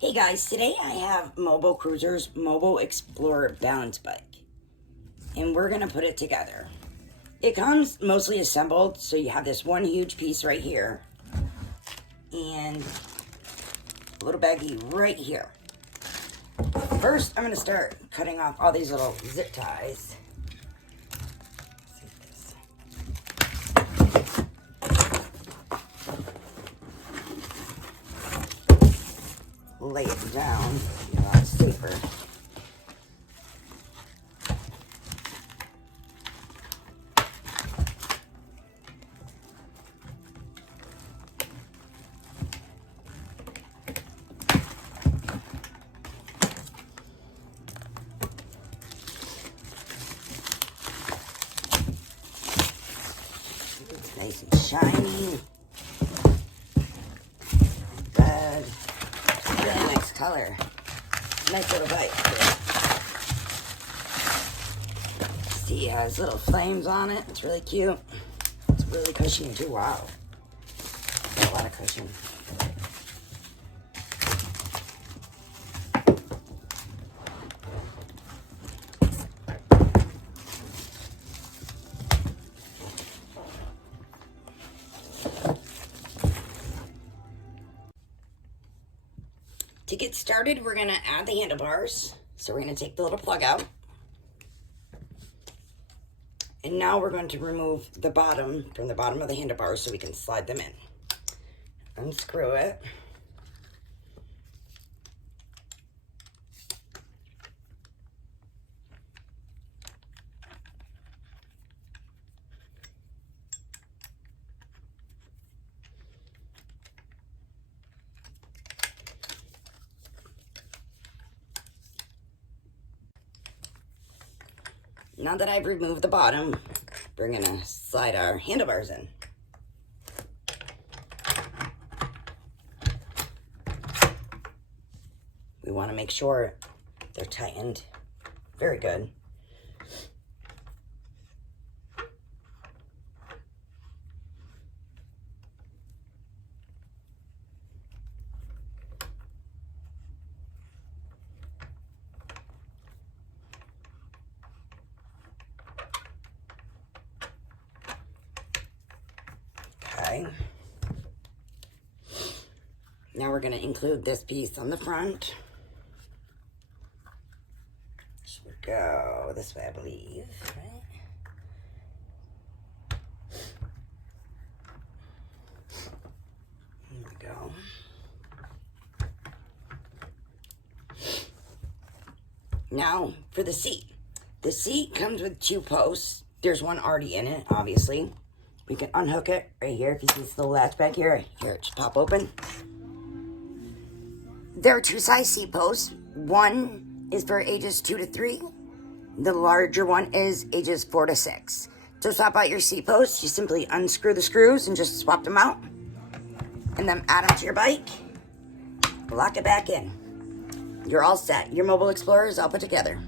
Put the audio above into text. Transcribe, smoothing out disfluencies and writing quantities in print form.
Hey guys, today I have Mobo Cruiser's Mobo Explorer balance bike, and we're gonna put it together. It comes mostly assembled, so you have this one huge piece right here, and a little baggie right here. First, I'm gonna start cutting off all these little zip ties. Lay it down, a lot safer. It's nice and shiny. Red. Really nice color. Nice little bike. See, it has little flames on it. It's really cute. It's really cushiony too. Wow. Got a lot of cushion. To get started, we're going to add the handlebars. So we're going to take the little plug out. And now we're going to remove the bottom from the bottom of the handlebars so we can slide them in. Unscrew it. Now that I've removed the bottom, we're gonna slide our handlebars in. We wanna make sure they're tightened very good. Okay. Now we're going to include this piece on the front. Should go this way, I believe. Right? Here we go. Now for the seat. The seat comes with two posts. There's one already in it, obviously. We can unhook it right here. If you see this little latch back here, just pop open. There are two size seat posts. One is for ages 2 to 3. The larger one is ages 4 to 6. To swap out your seat posts, you simply unscrew the screws and just swap them out. And then add them to your bike. Lock it back in. You're all set. Your Mobo Explorer is all put together.